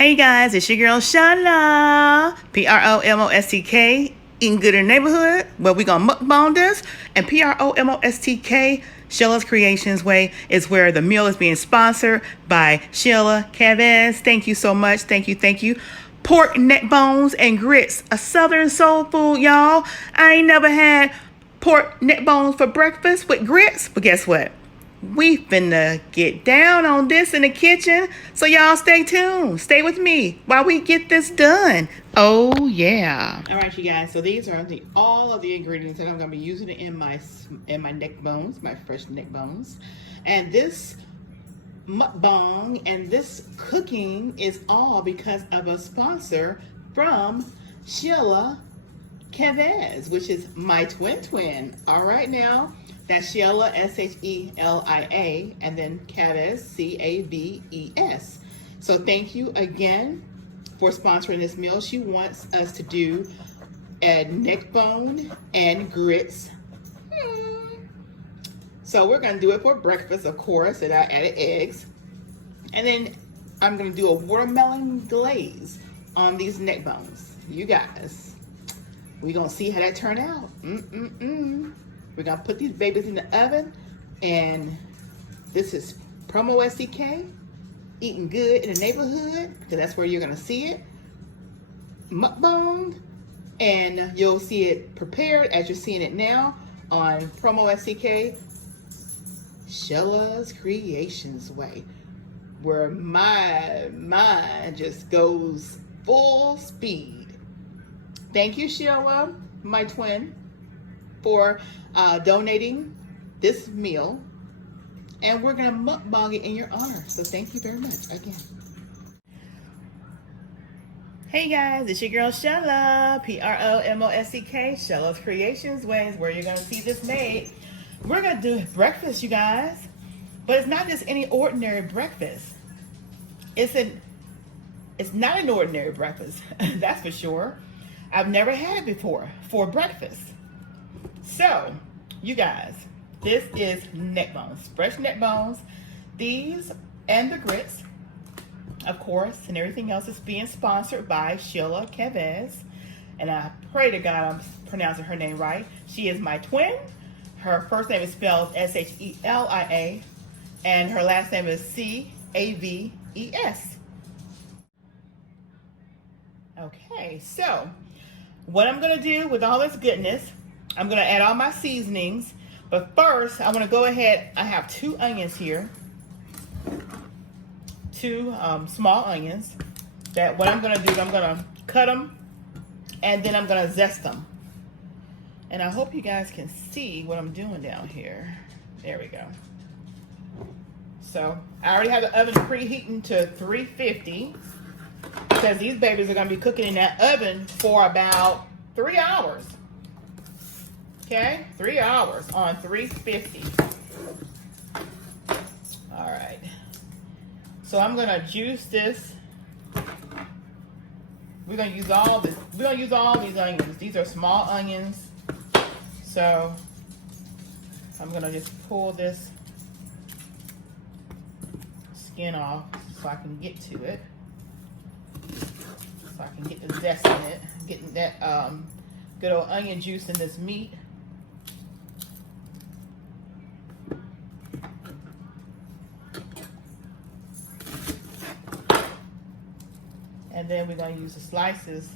Hey guys, it's your girl Shala, PromoSTK, eating good in the neighborhood, where we gonna mukbang this, and PromoSTK, Sheila's Creations Way, is where the meal is being sponsored by Sheila Chavez. Thank you so much, thank you. Pork neck bones and grits, a southern soul food, y'all. I ain't never had pork neck bones for breakfast with grits, but guess what? We finna get down on this in the kitchen, so y'all stay tuned. Stay with me while we get this done. Oh yeah. All right, you guys. So these are all of the ingredients that I'm gonna be using in my neck bones, my fresh neck bones, and this mukbang and this cooking is all because of a sponsor from Sheila Chavez, which is my twin. All right now. That's Sheila, Shelia, and then Chavez, Caves. So thank you again for sponsoring this meal. She wants us to do a neck bone and grits. So we're gonna do it for breakfast, of course, and I added eggs. And then I'm gonna do a watermelon glaze on these neck bones. You guys, we're gonna see how that turn out. We're gonna put these babies in the oven, and this is PromoSTK, eating good in the neighborhood, because that's where you're gonna see it. Mukbang, and you'll see it prepared as you're seeing it now on PromoSTK, Sheila's Creations Way, where my mind just goes full speed. Thank you, Sheila, my twin, for donating this meal, and we're gonna mukbang it in your honor. So thank you very much again. Hey guys, it's your girl Shella, PromoSTK, Sheila's Creations Ways, where you're gonna see this made. We're gonna do breakfast, you guys, but it's not just any ordinary breakfast. It's not an ordinary breakfast, that's for sure. I've never had it before for breakfast. So, you guys, this is neck bones, fresh neck bones. These and the grits, of course, and everything else is being sponsored by Sheila Chavez. And I pray to God I'm pronouncing her name right. She is my twin. Her first name is spelled Shelia, and her last name is Caves. Okay, so what I'm gonna do with all this goodness, I'm gonna add all my seasonings, but first I'm gonna go ahead. I have 2 onions here, 2 small onions. That what I'm gonna do is I'm gonna cut them, and then I'm gonna zest them. And I hope you guys can see what I'm doing down here. There we go. So I already have the oven preheating to 350, because these babies are gonna be cooking in that oven for about 3 hours. Okay, 3 hours on 350. All right. So I'm gonna juice this. We're gonna use all this. We're gonna use all these onions. These are small onions. So I'm gonna just pull this skin off so I can get to it. So I can get the zest in it. Getting that good old onion juice in this meat. And then we're going to use the slices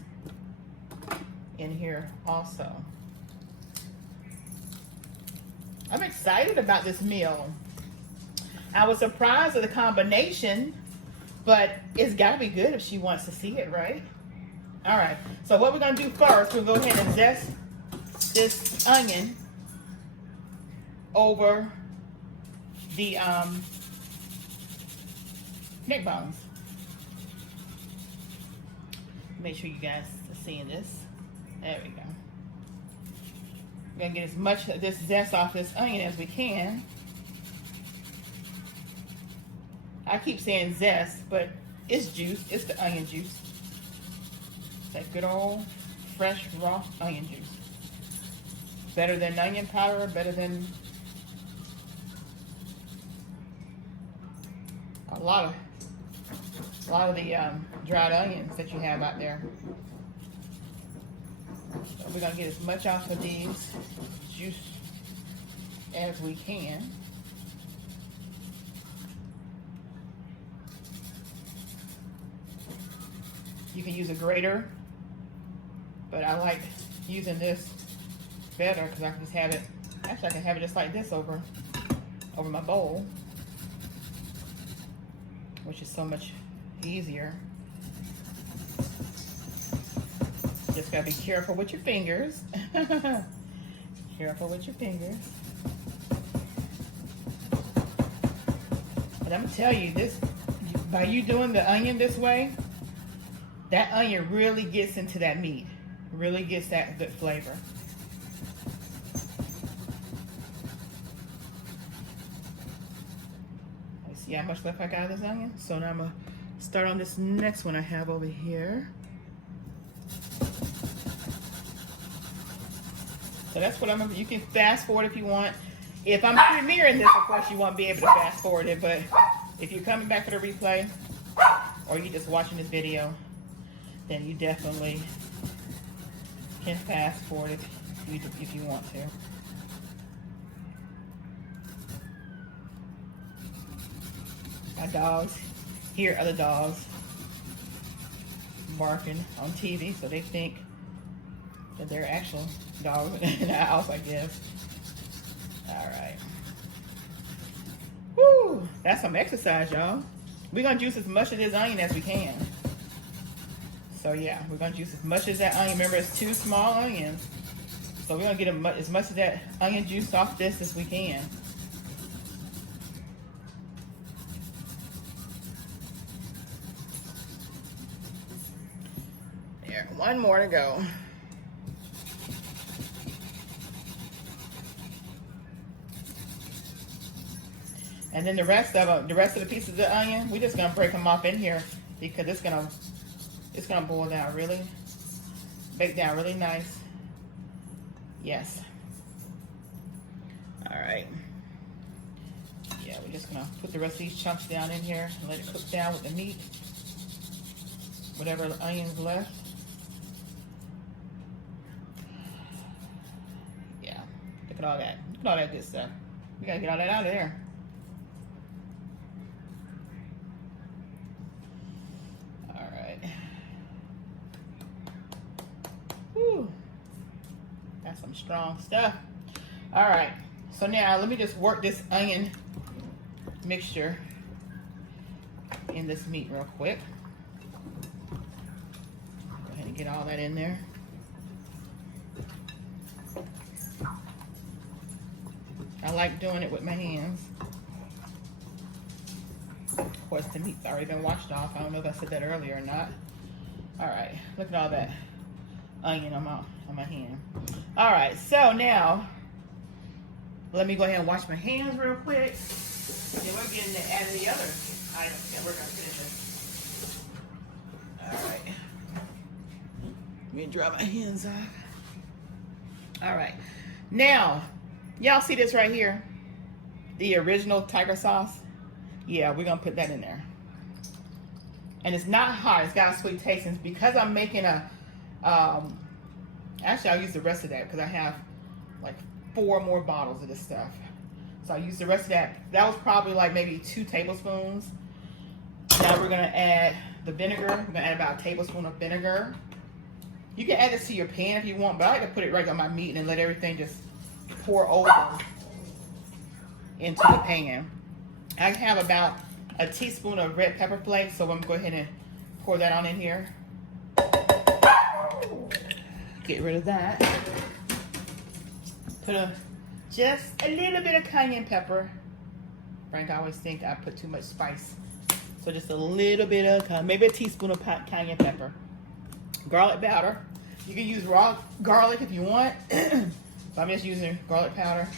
in here also. I'm excited about this meal. I was surprised at the combination, but it's got to be good if she wants to see it, right? All right, so what we're going to do first, we'll go ahead and zest this onion over the neck bones. Make sure you guys are seeing this. There we go. We're gonna get as much of this zest off this onion as we can. I keep saying zest, but it's juice. It's the onion juice. It's that good old fresh raw onion juice. Better than onion powder, better than a lot of a lot of the dried onions that you have out there. So we're gonna get as much off of these juice as we can. You can use a grater, but I like using this better because I can just have it, actually I can have it just like this over my bowl, which is so much easier. Just gotta be careful with your fingers. Careful with your fingers. But I'm gonna tell you this, by you doing the onion this way, that onion really gets into that meat. Really gets that good flavor. Let's see how much left I got of this onion. So now I'm gonna start on this next one I have over here. So that's what I'm gonna, you can fast forward if you want. If I'm premiering this, of course, you won't be able to fast forward it, but if you're coming back for the replay, or you're just watching this video, then you definitely can fast forward if you want to. My dogs hear other dogs barking on TV, so they think that they're actual dogs in the house, I guess. All right. Woo! That's some exercise, y'all. We're gonna juice as much of this onion as we can. So yeah, we're gonna juice as much as that onion. Remember, it's 2 small onions. So we're gonna get as much of that onion juice off this as we can. There, 1 more to go. And then the rest of the pieces of the onion, we're just gonna break them off in here because it's gonna boil down really, bake down really nice. Yes. All right. Yeah, we're just gonna put the rest of these chunks down in here and let it cook down with the meat. Whatever onions left. Yeah, look at all that. Look at all that good stuff. We gotta get all that out of there. Whew. That's some strong stuff. All right, so now let me just work this onion mixture in this meat real quick. Go ahead and get all that in there. I like doing it with my hands. Of course, the meat's already been washed off. I don't know if I said that earlier or not. All right, look at all that onion on my hand. All right, so now let me go ahead and wash my hands real quick. Then we're getting to add the other items that we're gonna finish this. All right, let me dry my hands off. All right, now y'all see this right here, the original tiger sauce. Yeah, we're gonna put that in there. And it's not hot, it's got a sweet taste. And because I'm making a actually I'll use the rest of that because I have like 4 more bottles of this stuff. So I'll use the rest of that. That was probably like maybe 2 tablespoons. Now we're gonna add the vinegar. We're gonna add about a tablespoon of vinegar. You can add this to your pan if you want, but I like to put it right on my meat and let everything just pour over into the pan. I have about a teaspoon of red pepper flakes, so I'm gonna go ahead and pour that on in here. Get rid of that. Put just a little bit of cayenne pepper. Frank, I always think I put too much spice. So just a little bit of, maybe a teaspoon of cayenne pepper. Garlic powder. You can use raw garlic if you want. So I'm just using garlic powder.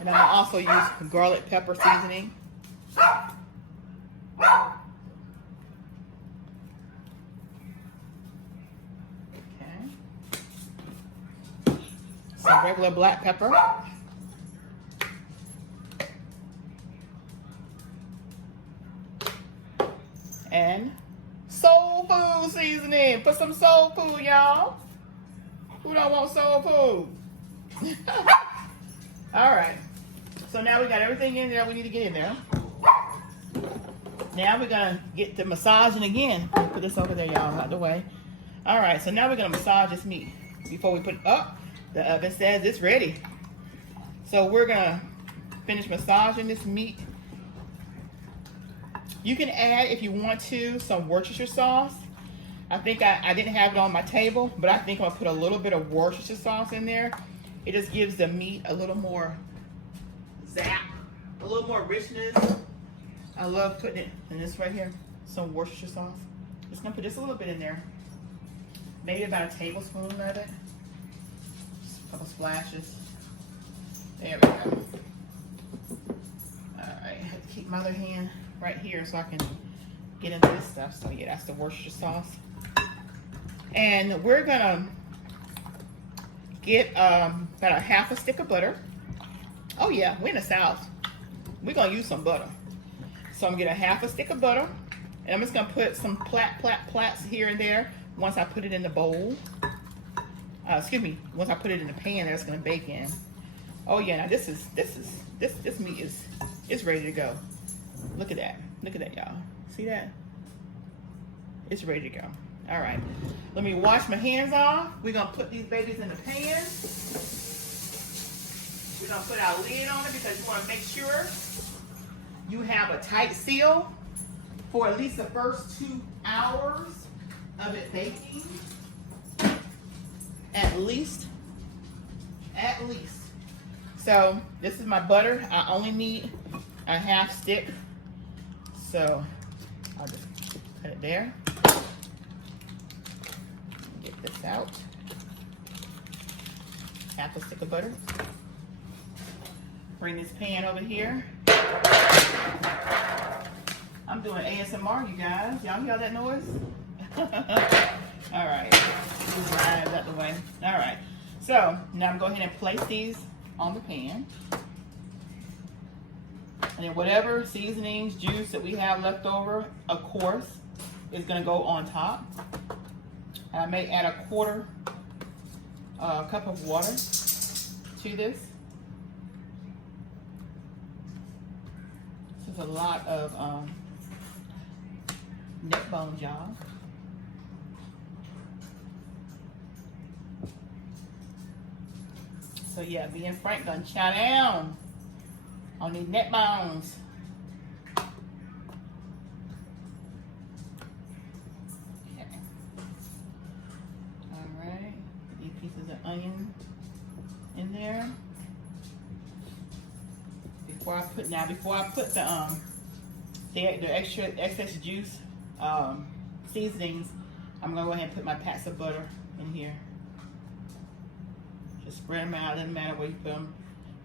And I also use garlic pepper seasoning. Some regular black pepper. and soul food seasoning. Put some soul food, y'all. Who don't want soul food? All right. So now we got everything in there we need to get in there. Now we're gonna get to massaging again. Put this over there, y'all, out the way. All right, so now we're gonna massage this meat before we put it up. The oven says it's ready. So we're gonna finish massaging this meat. You can add, if you want to, some Worcestershire sauce. I think I didn't have it on my table, but I think I'm gonna put a little bit of Worcestershire sauce in there. It just gives the meat a little more zap, a little more richness. I love putting it in this right here, some Worcestershire sauce. Just gonna put just a little bit in there. Maybe about a tablespoon of it. Just a couple splashes. There we go. All right, I have to keep my other hand right here so I can get into this stuff. So yeah, that's the Worcestershire sauce. And we're gonna get about a half a stick of butter. Oh yeah, we're in the South. We're gonna use some butter. So I'm gonna get a half a stick of butter, and I'm just gonna put some plats here and there once I put it in the bowl. Excuse me, once I put it in the pan that it's gonna bake in. Oh yeah, now this meat is ready to go. Look at that, y'all. See that? It's ready to go. All right, let me wash my hands off. We're gonna put these babies in the pan. We're gonna put our lid on it because you wanna make sure you have a tight seal for at least the first 2 hours of it baking. At least. So this is my butter. I only need a half stick. So I'll just put it there. Get this out. Half a stick of butter. Bring this pan over here. I'm doing ASMR, you guys. Y'all hear that noise? All right. Move my eyes out the way. All right. So now I'm going to go ahead and place these on the pan. And then whatever seasonings, juice that we have left over, of course, is going to go on top. I may add a quarter cup of water to this. This is a lot of neck bones, y'all. So yeah, me and Frank gonna chow down on these neck bones. Okay. All right, these pieces of onion in there. Before I put the excess juice seasonings, I'm gonna go ahead and put my pats of butter in here. Just spread them out. Doesn't matter where you put them.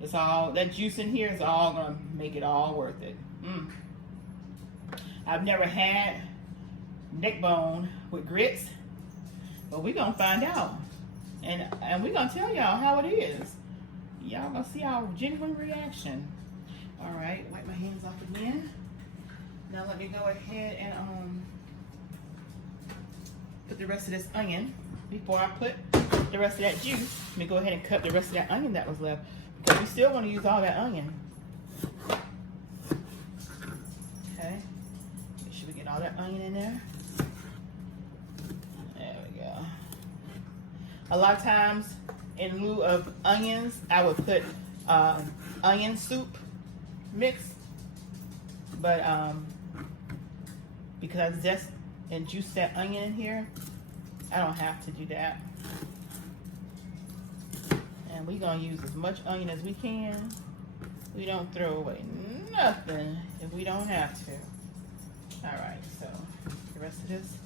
It's all that juice in here is all gonna make it all worth it. I've never had neck bone with grits, but we're gonna find out, and we're gonna tell y'all how it is. Y'all gonna see our genuine reaction. All right, wipe my hands off again. Now let me go ahead and put the rest of this onion before I put the rest of that juice. Let me go ahead and cut the rest of that onion that was left, because we still want to use all that onion. Okay, make sure we get all that onion in there. There we go. A lot of times, in lieu of onions, I would put onion soup mix, but because I zest and juice that onion in here, I don't have to do that. And we're gonna use as much onion as we can. We don't throw away nothing if we don't have to. All right, so the rest of this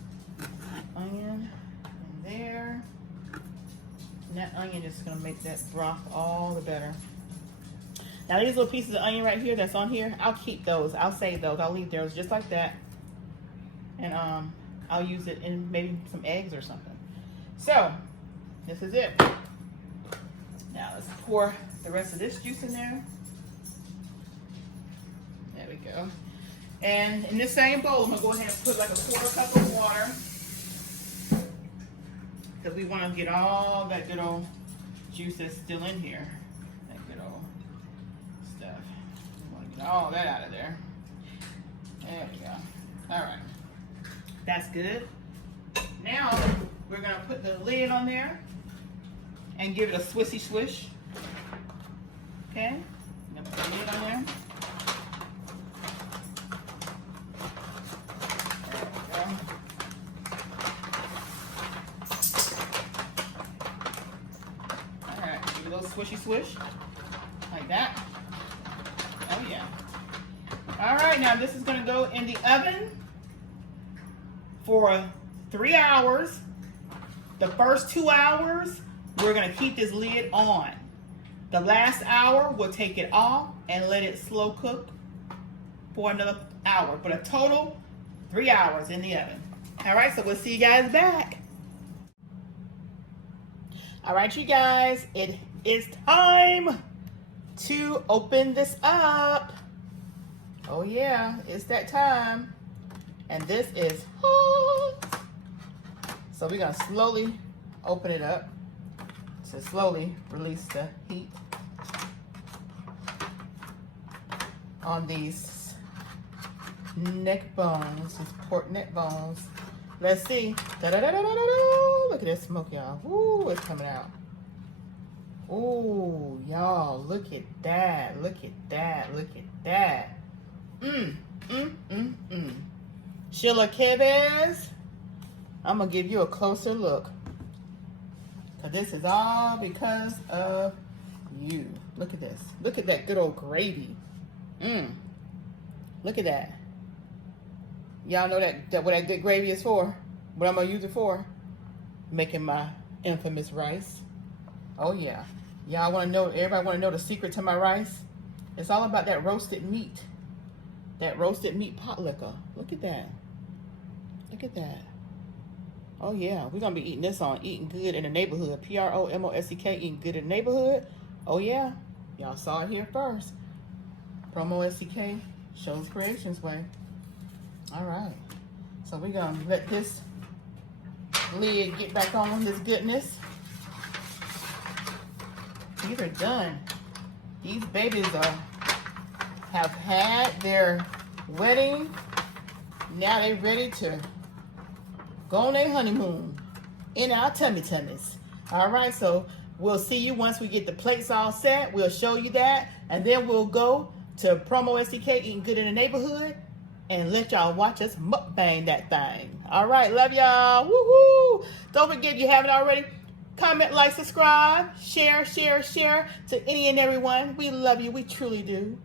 onion in there. And that onion is gonna make that broth all the better. Now these little pieces of onion right here that's on here, I'll keep those. I'll save those. I'll leave those just like that. And I'll use it in maybe some eggs or something. So this is it. Now let's pour the rest of this juice in there. There we go. And in this same bowl, I'm gonna go ahead and put like a 1/4 cup of water, because we want to get all that good old juice that's still in here. That good old stuff. We want to get all that out of there. There we go. All right. That's good. Now we're gonna put the lid on there and give it a swissy swish. Okay. I'm gonna put the lid on there. Swishy swish, like that. Oh yeah. All right, now this is gonna go in the oven for 3 hours. The first 2 hours, we're gonna keep this lid on. The last hour, we'll take it off and let it slow cook for another hour. But a total 3 hours in the oven. All right, so we'll see you guys back. All right, you guys, it is time to open this up. Oh yeah, it's that time. And this is hot. So we're gonna slowly open it up to slowly release the heat on these neck bones, these pork neck bones. Let's see. Da-da-da-da-da-da. Look at that smoke, y'all. Ooh, it's coming out. Ooh, y'all, look at that. Look at that. Look at that. Sheila Kebes, I'm going to give you a closer look. Because this is all because of you. Look at this. Look at that good old gravy. Look at that. Y'all know that what that good gravy is for? What I'm going to use it for? Making my infamous rice. Oh yeah. Y'all want to know, everybody want to know the secret to my rice? It's all about that roasted meat. That roasted meat pot liquor. Look at that. Look at that. Oh yeah, we're going to be eating this on Eating Good in the Neighborhood. PromoSTK, Eating Good in the Neighborhood. Oh yeah, y'all saw it here first. PromoSTK shows creations way. All right, so we're going to let this lid get back on this goodness. These are done. These babies have had their wedding. Now they're ready to go on their honeymoon in our tummies. All right, so we'll see you once we get the plates all set. We'll show you that, and then we'll go to PromoSTK Eating Good in the Neighborhood and let y'all watch us mukbang that thing. All right, love y'all. Woohoo! Don't forget, if you haven't already, comment, like, subscribe, share to any and everyone. We love you. We truly do.